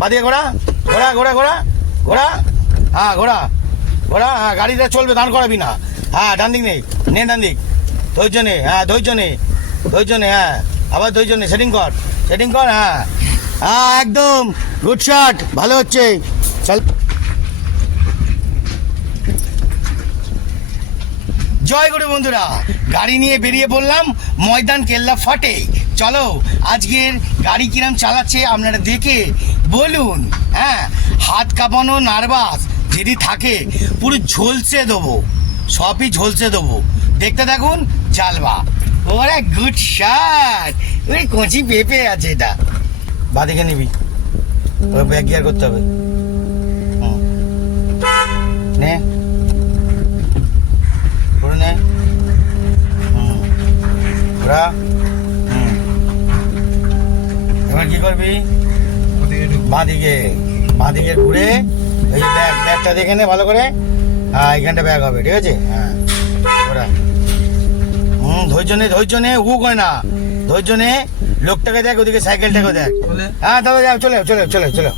বাদিকে ঘোড়া ঘোড়া ঘোড়া ঘোড়া ঘোড়া, হ্যাঁ ঘোড়া ঘোড়া, হ্যাঁ গাড়িটা চলবে, দাঁড় করাবি না। হ্যাঁ ডান দিক নেই, নে ডান দিক, ধৈর্য নে, হ্যাঁ ধৈর্য নে, ধৈর্য নে, হ্যাঁ আবার ধৈর্য নে, সেটিং কর, সেটিং কর, হ্যাঁ হ্যাঁ একদম গুড শট, ভালো হচ্ছে, চল। জয় গুরু বন্ধুরা, গাড়ি নিয়ে বেরিয়ে পড়লাম ময়দান কেল্লা ফাটে। চলো আজকের গাড়ি কিরাম চালাচ্ছে আপনারা দেখে বলুন। হ্যাঁ হাত কাঁপানো নার্ভাস যদি থাকে পুরো ঝলসে দেবো, সবই ঝলসে দেবো, দেখতে থাকুন। জালবা ওরে গুড শট, ওই কচি পেঁপে আছে এটা। বাদিকে নিবি, ওই ব্যাক গিয়ার করতে হবে, নে করে নে, ঘোরা। এবার কি করবি, বাঁদিকে, বাঁদিকে ঘুরে এই যে ব্যাগটা দেখে নে ভালো করে। হ্যাঁ এইখানটা ব্যাগ হবে, ঠিক আছে। হ্যাঁ ঘোরা, ধৈর্য নে, ধৈর্য নে, হু করে না, ধৈর্য নে। লোকটাকে দেখ, ওদিকে সাইকেলটাকে দেখ। হ্যাঁ দাদা যাও, চলে চলে চলে চলো,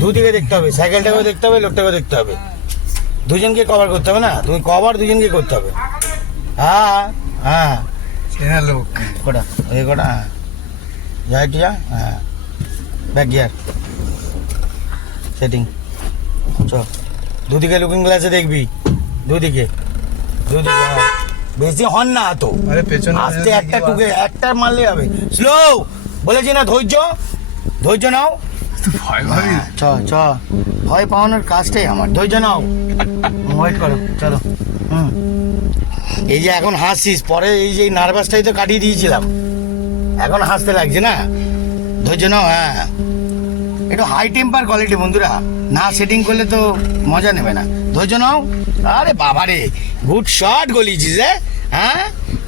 দুদিকে দেখতে হবে, সাইকেলটাকেও দেখতে হবে, লোকটাকেও দেখতে হবে, দুজনকে কভার করতে হবে না, তুমি কভার দুজনকে করতে হবে। হ্যাঁ হ্যাঁ লোক কটা, এই কটা, হ্যাঁ যাই টিয়া, হ্যাঁ ব্যাক গিয়ার সেটিং, চ দুদিকে লুকিং গ্লাসে দেখবি, দুদিকে দুদিকে, হ্যাঁ বেশি হন না তো, আস্তে একটা টুকে একটা মারলে হবে, স্লো বলেছি না, ধৈর্য ধৈর্য নাও। চ চ ভয় পাওয়ানোর কাজটাই আমার, ধৈর্য নাও, ওয়েট করো, চলো। এই যে এখন হাসছিস, পরে এই যে নার্ভাসটাই তো কাটিয়ে দিয়েছিলাম, এখন হাসতে লাগছে না, ধৈর্য নাও। হ্যাঁ একটু হাই টেম্পার কোয়ালিটি বন্ধুরা, না সেটিং করলে তো মজা নেবে না, ধৈর্য নাও। আরে বাবা রে, গুড শট গলিয়েছিস, হ্যাঁ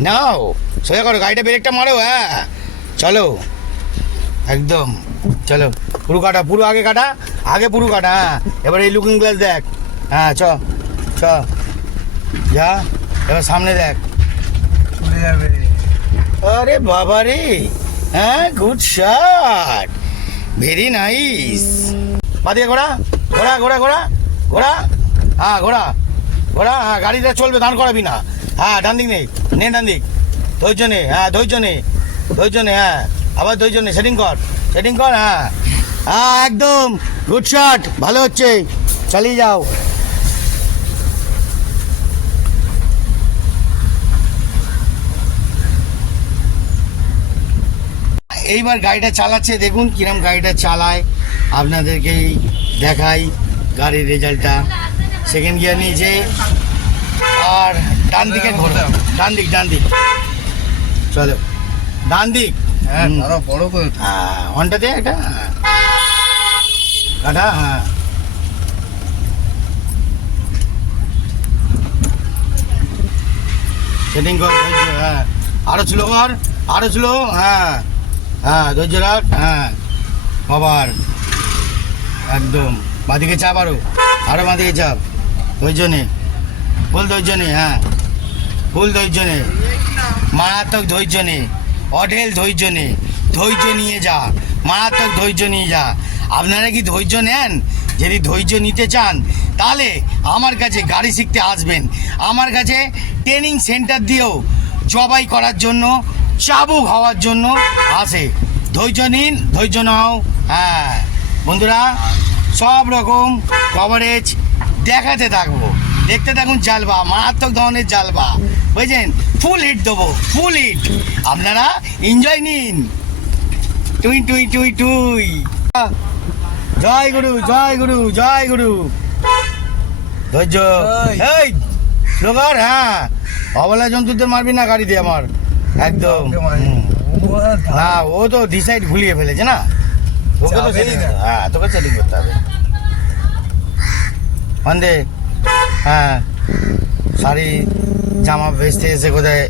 নাও সোজা করো, গাড়িটা ব্রেকটা মারো, হ্যাঁ চলো একদম, চলো পুরো কাটা, পুরো আগে কাটা, আগে পুরো কাটা। হ্যাঁ এবার এই লুকিং গ্লাস দেখ, হ্যাঁ চ চ যা, এবার সামনে দেখ, চলে যাবে। আরে বাবা রে, হ্যাঁ গুড শট, ভেরি নাইস। বাদিকে ঘোড়া ঘোড়া ঘোড়া ঘোড়া ঘোড়া, হ্যাঁ ঘোড়া ঘোড়া, হ্যাঁ গাড়িটা চলবে, দাঁড় করাবি না। হ্যাঁ ডান দিক নেই, নে ডান দিক, ধৈর্য নে, হ্যাঁ ধৈর্য নে, ধৈর্য নে, হ্যাঁ আবার ধৈর্য নে, সেটিং কর, সেটিং কর, হ্যাঁ হ্যাঁ একদম গুড শট, ভালো হচ্ছে, চালিয়ে যাও। এইবার গাড়িটা চালাচ্ছে, দেখুন কিরম গাড়িটা চালায়, আপনাদেরকেই দেখাই গাড়ির রেজাল্টটা। সেকেন্ড গিয়ার নিয়েছে, আর ডান দিকে ঘোরো, ডান দিক, ডান দিক, চলো ডান দিক, হ্যাঁ বড় করে, হ্যাঁ হর্নটা দে একটা, কাটা, হ্যাঁ সেটিং কর, হ্যাঁ আরো স্লো কর, আরো স্লো, হ্যাঁ হ্যাঁ ধৈর্য রাখ, হ্যাঁ আবার একদম বাঁদিকে চাপ, আরো আরো বাঁদিকে চাপ, ধৈর্য নে, ফুল ধৈর্য নে, হ্যাঁ ফুল ধৈর্য নে, মারাত্মক ধৈর্য নে, অঢেল ধৈর্য নে, ধৈর্য নিয়ে যা, মারাত্মক ধৈর্য নিয়ে যা। আপনারা কি ধৈর্য নেন? যদি ধৈর্য নিতে চান তাহলে আমার কাছে গাড়ি শিখতে আসবেন, আমার কাছে ট্রেনিং সেন্টার দিয়েও জবাই করার জন্য, চাবুক হওয়ার জন্য আসে। ধৈর্য নিন, ধৈর্য নাও। হ্যাঁ বন্ধুরা, সব রকম কভারেজ দেখাতে থাকবো, দেখতে থাকুন। জালবা, মারাত্মক ধরনের জালবা, বুঝছেন, ফুল হিট দেবো, ফুল হিট, আপনারা এনজয় নিন। টুই টুই টুই টুই, জয় গুরু, জয় গুরু, জয় গুরু। ধৈর্য, এই স্লোগার, হ্যাঁ অবলা জন্তুদের মারবি না গাড়িতে আমার, একদম না, ও তো ডিসাইড ভুলিয়ে ফেলেছে না, তোকে তো সেটিং, হ্যাঁ তোকে সেটিং করতে হবে। বন্ধে, হ্যাঁ শাড়ি জামা ভেস্তে এসে কোথায়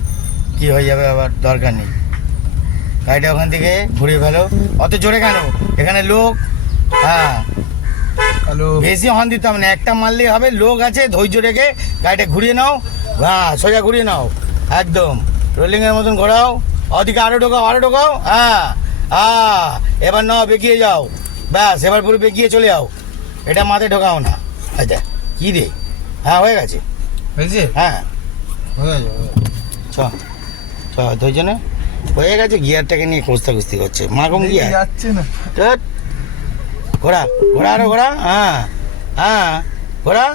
কি হয়ে যাবে আবার, দরকার নেই। গাড়িটা ওখান থেকে ঘুরিয়ে ফেলো, অত জোরে কেন, এখানে লোক, হ্যাঁ বেশি হর্ন দিতে হবে না, একটা মারলেই হবে, লোক আছে, ধৈর্য রেখে গাড়িটা ঘুরিয়ে নাও, হ্যাঁ সোজা ঘুরিয়ে নাও, একদম রোলিংয়ের মতন ঘোরাও, ওদিকে আরো ঢোকাও, আরো ঢোকাও, হ্যাঁ হ্যাঁ এবার নাও, বেঁকিয়ে যাও, ব্যাস এবার পুরো বেঁকিয়ে চলে যাও, এটা মাথায় ঢোকাও না। আচ্ছা কি রে, হ্যাঁ হয়ে গেছে, হ্যাঁ চ চ দুইজনে হয়ে গেছে। গিয়ারটাকে নিয়ে কুস্তি করছে, মাগম গিয়ার যাচ্ছে না। ঘোড়া ঘোড়া আরো ঘোড়া, হ্যাঁ হ্যাঁ ঘোড়া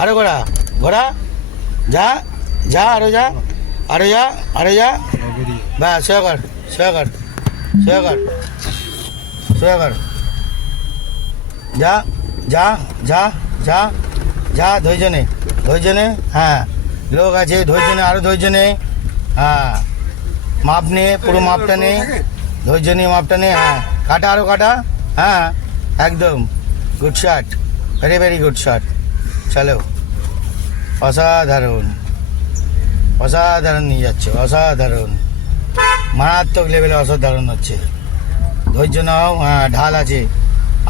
আরো ঘোড়া ঘোড়া, যা যা আরো যা আরো যা আরো যা, ব্যাস সোয়া কর সোয়া কর সোয়া কর সোয়া কর, যা যা যা যা যা ধৈর্যনে ধৈর্যনে, হ্যাঁ লোক আছে ধৈর্যনে, আরো ধৈর্যনে, হ্যাঁ মাপ নে, পুরো মাপটা নে, ধৈর্য নিয়ে মাপটা নে, হ্যাঁ কাটা আরো কাটা, হ্যাঁ একদম good shot, very very good shot. চলো অসাধারণ অসাধারণ নিয়ে যাচ্ছে, অসাধারণ মারাত্মক লেভেলে অসাধারণ হচ্ছে। ধৈর্য নাও, হ্যাঁ ঢাল আছে,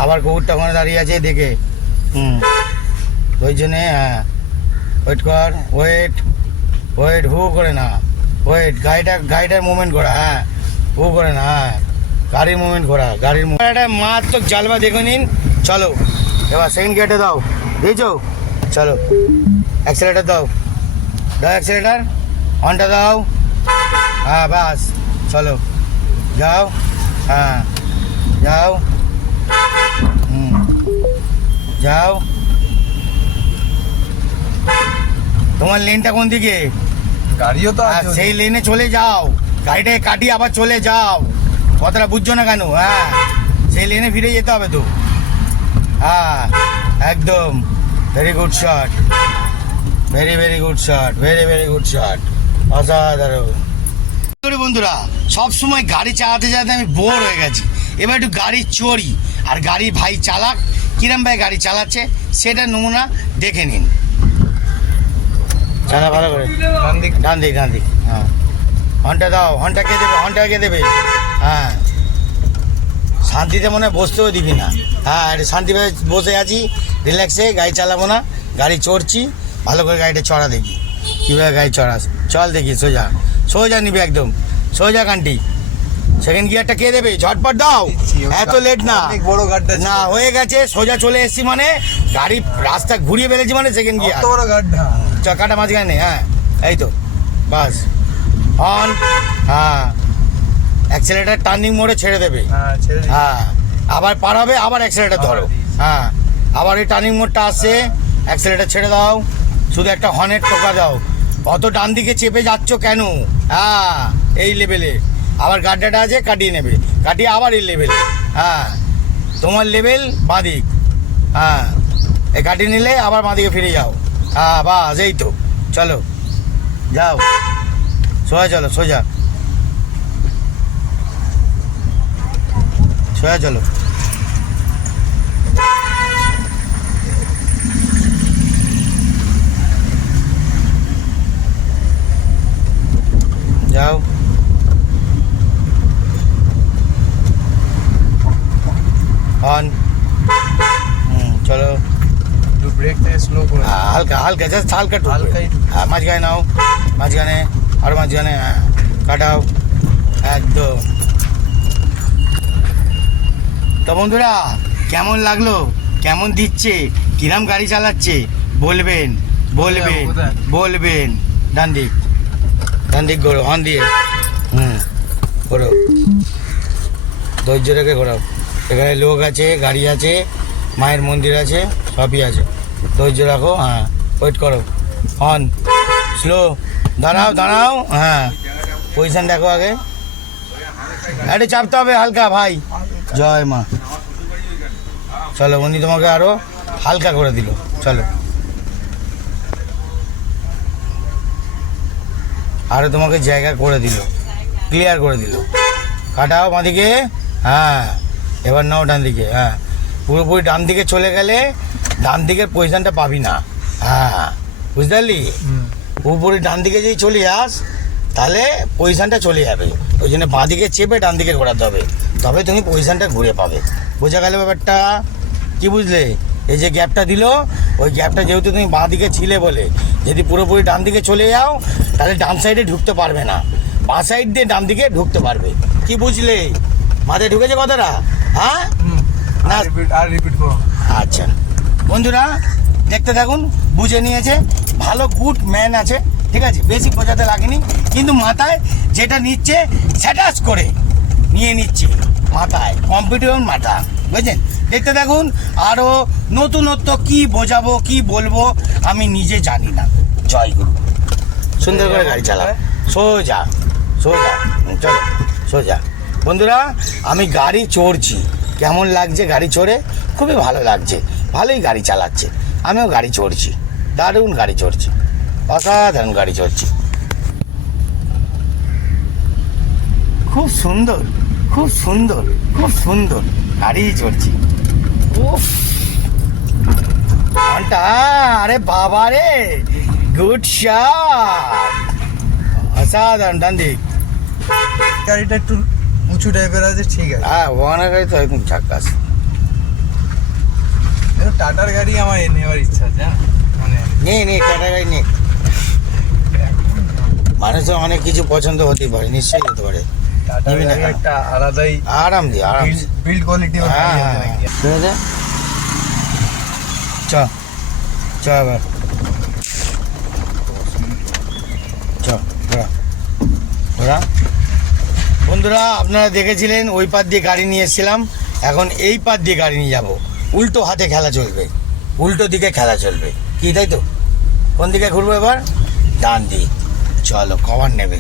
আবার কুকুরটা ওখানে দাঁড়িয়ে আছে দেখে, ধৈর্য নে, হ্যাঁ ওয়েট কর, ওয়েট ওয়েট, হু করে না, ওয়েট গাড়িটার মুভমেন্ট করা, হ্যাঁ হু করে না, হ্যাঁ গাড়ির মুভমেন্ট করা, গাড়ির একটা মারাত্মক জালবা দেখে নিন। চলো এবার সেকেন্ড গিয়ারটা দাও, দিয়েছো, চলো অ্যাক্সেলেটার দাও, দাও অ্যাক্সেলেটার, অনটা দাও, হ্যাঁ বাস চলো যাও, হ্যাঁ যাও, যাও। তোমার লেনটা কোন দিকে? গাড়িও তো আছে, সেই লেনে চলে যাও, গাড়িটাকে কাটিয়ে আবার চলে যাও, কথাটা বুঝছো না কেন? হ্যাঁ সেই লেনে ফিরে যেতে হবে তো, হ্যাঁ একদম very good shot, very very good shot, very very good shot, অসাধারণ। বন্ধুরা সব সময় গাড়ি চালাতে চালাতে আমি বোর হয়ে গেছি, এবার একটু গাড়ি চড়ি, আর গাড়ি ভাই চালাক কিরম ভাই গাড়ি চালাচ্ছে সেটা নমুনা দেখে নিন। চালা ভালো করে, ডান দিক ডান দিক ডান দিক, হ্যাঁ হর্নটা দাও, হর্নটা কে দেবে, হর্নটা কে দেবে, হ্যাঁ শান্তিতে মনে হয় বসতেও দিবি না, হ্যাঁ একটু শান্তিভাবে বসে আছি রিল্যাক্সে, গাড়ি চালাবো না, গাড়ি চড়ছি, ভালো করে গাড়িটা চড়া দেখি কীভাবে গাড়ি চড়াস, চল দেখি সোজা সোজা নিবি একদম সোজা কান্টি। সেকেন্ড গিয়ারটা কে দেবে, ঝটপট দাও, এত লেট না, বড় গাড়িটা না হয়ে গেছে, সোজা চলে এসছি মানে গাড়ি রাস্তা ঘুরিয়ে ফেলেছি মানে সেকেন্ড গিয়ার, বড় গাড়িটা চাকাটা মাঝখানে, হ্যাঁ এই তো বাস অন, হ্যাঁ অ্যাক্সেলেটার টার্নিং মোড়ে ছেড়ে দেবে, হ্যাঁ আবার পার হবে, আবার অ্যাক্সেলেটার ধরো, হ্যাঁ আবার এই টার্নিং মোড়টা আসছে, অ্যাক্সেলেটার ছেড়ে দাও, শুধু একটা হর্নের টোকা দাও, অত ডান দিকে চেপে যাচ্ছ কেন, হ্যাঁ এই লেভেলে, আবার গাড্ডাটা আছে কাটিয়ে নেবে, কাটিয়ে আবার এই লেভেলে, হ্যাঁ তোমার লেভেল বাঁদিক, হ্যাঁ এই কাটিয়ে নিলে আবার বাঁদিকে ফিরে যাও, হ্যাঁ বাস এই তো, চলো যাও সোজা, চলো সোজা সোজা চলো, যাও অন, চলো ব্রেক থেকে স্লো করে, হালকা হালকা জাস্ট হালকা হালকাই টুকরো, হ্যাঁ মাঝখানে নাও, মাঝখানে আর মাঝখানে, হ্যাঁ কাটাও একদম। তো বন্ধুরা কেমন লাগলো, কেমন দিচ্ছে, কিরাম গাড়ি চালাচ্ছে বলবেন বলবেন বলবেন। ডান দিক ঘোরো, হর্ন দিয়ে, ঘোরো, ধৈর্য রেখে ঘোরাও, এখানে লোক আছে, গাড়ি আছে, মায়ের মন্দির আছে, সবই আছে, ধৈর্য রাখো, হ্যাঁ ওয়েট করো, হর্ন স্লো, দাঁড়াও দাঁড়াও, হ্যাঁ পজিশন দেখো আগে, একটু চাপতে হবে হালকা ভাই, জয় মা। চলো উনি তোমাকে আরো হালকা করে দিল, চলো আরো তোমাকে জায়গা করে দিল, ক্লিয়ার করে দিল, কাটাও বাঁদিকে, হ্যাঁ এবার নাও ডান দিকে, হ্যাঁ পুরোপুরি ডান দিকে চলে গেলে ডান দিকের পজিশনটা পাবি না, হ্যাঁ বুঝতে পারলি, পুরোপুরি ডান দিকে যদি চলে আস তাহলে পজিশনটা চলে যাবে, ওই জন্য বাঁ দিকে চেপে ডান দিকে ঘোরাতে হবে, তবে তুমি পজিশনটা ঘুরে পাবে, বোঝা গেল ব্যাপারটা, কি বুঝলে? এই যে গ্যাপটা দিল, ওই গ্যাপটা যেহেতু তুমি বাঁ দিকে ছিলে বলে, যদি পুরোপুরি ডান দিকে চলে যাও তাহলে ডান সাইডে ঢুকতে পারবে না, বাঁ সাইড দিয়ে ডান দিকে ঢুকতে পারবে, কি বুঝলে? মাথায় ঢুকেছে কথাটা? হ্যাঁ না আর রিপিট করো। আচ্ছা বন্ধুরা দেখতে থাকুন, বুঝে নিয়েছে, ভালো গুড ম্যান আছে, ঠিক আছে, বেশি বোঝাতে লাগেনি, কিন্তু মাথায় যেটা নিচ্ছে স্যাটাস করে নিয়ে নিচ্ছে, মাথায় কম্পিউটার মাথা, বুঝলেন? দেখতে থাকুন, আরও নতুনত্ব কি বোঝাবো কি বলবো আমি নিজে জানি না। জয় গুরু। সুন্দর করে গাড়ি চালাও, সোজা সোজা, চলো সোজা। বন্ধুরা আমি গাড়ি চড়ছি, কেমন লাগছে গাড়ি চড়ে? খুবই ভালো লাগছে, ভালোই গাড়ি চালাচ্ছে, আমিও গাড়ি চড়ছি, দারুণ গাড়ি চড়ছি, অসাধারণ গাড়ি চড়ছি, খুব সুন্দর খুব সুন্দর খুব সুন্দর গাড়ি চড়ছি। উফ ঘন্টা, আরে বাবা রে, গুড শট, অসাধারণ। ডান দিক, গাড়িটা একটু উঁচু টাইপের আছে, ঠিক আছে। হ্যাঁ ওয়ানের গাড়ি তো একদম ঝাক্কাস। টাটার গাড়ি আমার নেওয়ার ইচ্ছা আছে, হ্যাঁ মানে নেই টাটা গাড়ি নেই, মানুষের অনেক কিছু পছন্দ হতে পারে, নিশ্চয়ই হতে পারে, টাটার নিবি না গাড়ি কেন? একটা আলাদাই আরাম দিয়ে আরাম বিল্ড কোয়ালিটি। চ চ এবার চ ঘোরা ঘোরা। বন্ধুরা আপনারা দেখেছিলেন ওই পার দিয়ে গাড়ি নিয়ে এসেছিলাম, এখন এই পার দিয়ে গাড়ি নিয়ে যাব, উল্টো হাতে খেলা চলবে, উল্টো দিকে খেলা চলবে, কি তাই তো? কোন দিকে ঘুরবো এবার? ডান দিক। চলো কভার নেবে,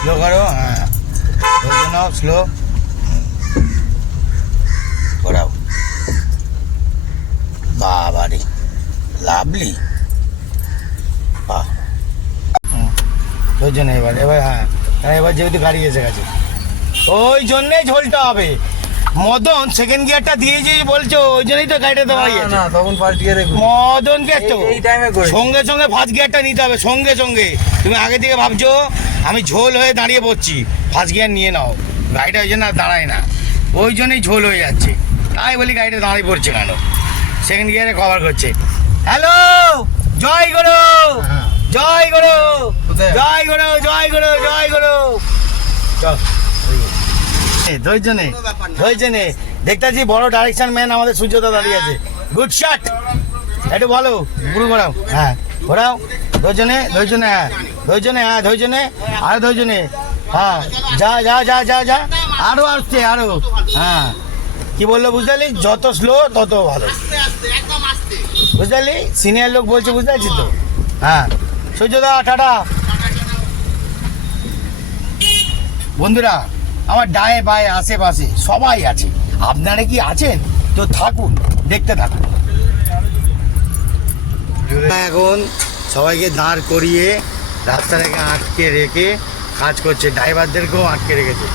স্লো করো, হ্যাঁ ধৈর্য নাও, স্লো ঘোরাও। বাবা রে, লাভলি, বাহ, ধৈর্য নেই এবার, এবার হ্যাঁ, এবার যেহেতু গাড়ি এসে গেছে ওই জন্যেই ঝোলটা হবে। মদন সেকেন্ড গিয়ারটা দিয়ে যে বলছো, ওই জন্যই তো গাড়িটা দেওয়া গেছে। না তখন ফার্স্ট গিয়ারে মদনকে তো এই টাইমে করে সঙ্গে সঙ্গে ফার্স্ট গিয়ারটা নিতে হবে, সঙ্গে সঙ্গে। তুমি আগে থেকে ভাবছো আমি ঝোল হয়ে দাঁড়িয়ে পড়ছি, ফার্স্ট গিয়ার নিয়ে নাও, গাড়িটা ওই জন্য আর দাঁড়ায় না, ওই জন্যই ঝোল হয়ে যাচ্ছে। তাই বলি গাড়িটা দাঁড়িয়ে পড়ছে কেন, সেকেন্ড গিয়ারে কভার করছে। হ্যালো, জয় গুরু, জয় গুরু, জয় গুরু, জয় গুরু, জয় গুরু। চল ধৈর্য নে, ধৈর্য নে, দেখতেছি বড় ডাইরেকশন ম্যান আমাদের সূর্যদা দাঁড়িয়ে আছে। গুড শট, একটু বলো, পুরো ঘোরাও, হ্যাঁ ঘোরাও, ধৈর্য নে, ধৈর্য নে, হ্যাঁ ধৈর্য নে, হ্যাঁ ধৈর্য নে, আরো ধৈর্য নে, হ্যাঁ যা যা যা যা যা, আরো আসছে আরো, হ্যাঁ কি বললো বুঝতে পারলি, যত স্লো তত ভালো, বুঝতে পারলি, সিনিয়র লোক বলছে, বুঝতে পারছিস তো? হ্যাঁ সূর্যদা টাটা। বন্ধুরা আমার ডায়ে বায়ে আশেপাশে সবাই আছে, আপনারা কি আছেন? তো থাকুন, দেখতে থাকুন। এখন সবাইকে দাঁড় করিয়ে রাস্তাটাকে আটকে রেখে কাজ করছে, ড্রাইভারদেরকেও আটকে রেখেছে,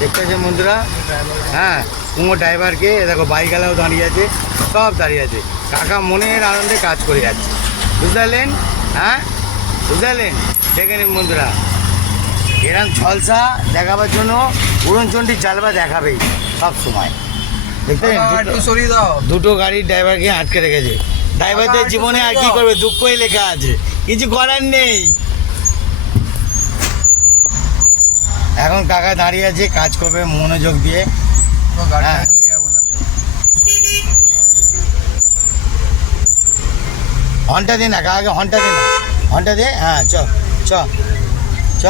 দেখতে পাচ্ছেন বন্ধুরা? হ্যাঁ কুমো ড্রাইভারকে দেখো, বাইকওয়ালাও দাঁড়িয়ে আছে, সব দাঁড়িয়ে আছে, কাকা মনের আনন্দে কাজ করে যাচ্ছে, বুঝতে পারলেন? হ্যাঁ বুঝতে পারলেন? দেখে নিন বন্ধুরা, এরকম ঝলসা দেখাবার জন্য উড়নচণ্ডী চালবা দেখাবেই সব সময়, দেখতে একটু সরিয়ে দাও। দুটো গাড়ির ড্রাইভারকে আটকে রেখেছে। ড্রাইভারদের জীবনে আর কি করবে, দুঃখই লেখা আছে, কিছু করার নেই। এখন কাকা দাঁড়িয়ে আছে, কাজ করবে মনোযোগ দিয়ে। হ্যাঁ হর্নটা দে না কাকাকে, হর্নটা দে না, হর্নটা দে, হ্যাঁ চ চ চ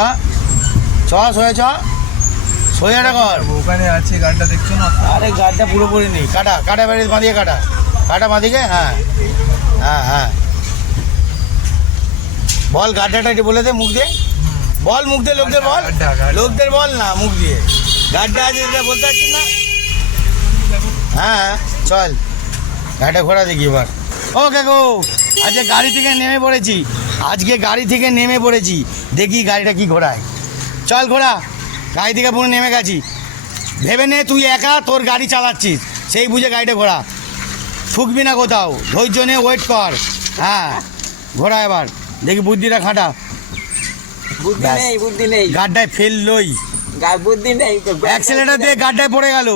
চ, সোয়া চ, সোয়াটা কর। ওখানে আছে গাড়িটা, দেখছো না? আরে গাড়িটা পুরোপুরি নেই, কাটা কাটা বেড়ে বাঁধিয়ে কাটা, কাটা বাঁধিয়ে, হ্যাঁ হ্যাঁ হ্যাঁ বল গাড্ডাটা একটু বলে দে, মুখ দিয়ে বল, মুখ দিয়ে লোকদের বল, লোকদের বল না, মুখ দিয়ে গাড্ডা আছে এটা বলতে পারছিস না? হ্যাঁ চল গাড়িটা ঘোরা দেখি এবার। ও কাকু আজকে গাড়ি থেকে নেমে পড়েছি, আজকে গাড়ি থেকে নেমে পড়েছি, দেখি গাড়িটা কি ঘোরায়। চল ঘোরা, গাড়ি থেকে পুরো নেমে গেছি, ভেবে নে তুই একা তোর গাড়ি চালাচ্ছিস, সেই বুঝে গাড়িটা ঘোরা, ঠুকবি না কোথাও, ধৈর্য নে, ওয়েট কর। হ্যাঁ ঘোরা এবার, দেখি বুদ্ধিটা খাটা। বুদ্ধি নেই, বুদ্ধি নেই, গাড্ডায় ফেললই, বুদ্ধি নেই, অ্যাক্সিলেটার দিয়ে গাড্ডায় পড়ে গেল,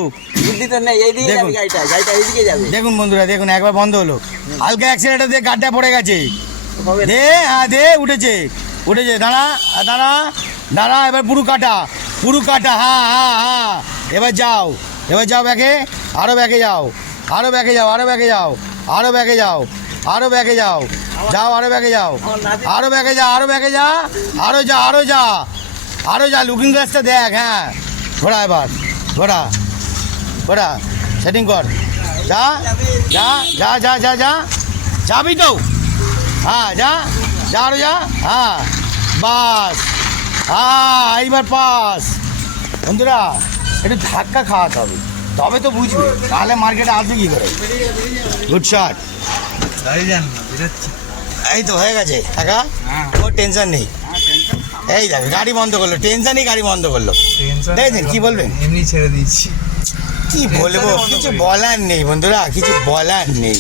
বুদ্ধি তো নেই, এইদিকে দেখুন। যাবে গাড়িটা, গাড়িটা এইদিকে যাবে। দেখুন বন্ধুরা দেখুন, একবার বন্ধ হলো, হালকা অ্যাক্সিলেটার দিয়ে গাড্ডায় পড়ে গেছে, হবে না। দে, হ্যাঁ দে, উঠেছে উঠেছে, দাঁড়া দাঁড়া দাঁড়া, এবার পুরু কাটা, পুরু কাটা, হ্যাঁ হ্যাঁ হ্যাঁ, এবার যাও এবার যাও ব্যাকে, আরো ব্যাকে যাও, আরো ব্যাকে যাও, আরো ব্যাকে যাও, আরো ব্যাকে যাও, আরো ব্যাকে যাও, যাও আরো ব্যাকে যাও, আরো ব্যাকে যা, আরো ব্যাকে যা, আরো যা, আরো যা, আরো যা, লুকিং গ্লাসটা দেখ। হ্যাঁ ঘোরা, এবার ঘোরা, ঘোরা, সেটিং কর, যা যা যা যা যা যা, যাবি তো, হ্যাঁ যা যা, আরো যা, হ্যাঁ বাস, হ্যাঁ এইবার পাস। বন্ধুরা একটু ধাক্কা খাওয়াতে হবে, তবে তো বুঝবে, তাহলে মার্কেটে আসবে কি করে। গুড শট, গাড়ি যান না, বেরোচ্ছি। এই তো হয়ে গেছে কাকা, কোনো টেনশন নেই। এই দেখ গাড়ি বন্ধ করলো, টেনশনই গাড়ি বন্ধ করলো। টেনশন দেখছেন কি বলবেন? এমনি ছেড়ে দিচ্ছি। কি বলবো, কিছু বলার নেই বন্ধুরা, কিছু বলার নেই।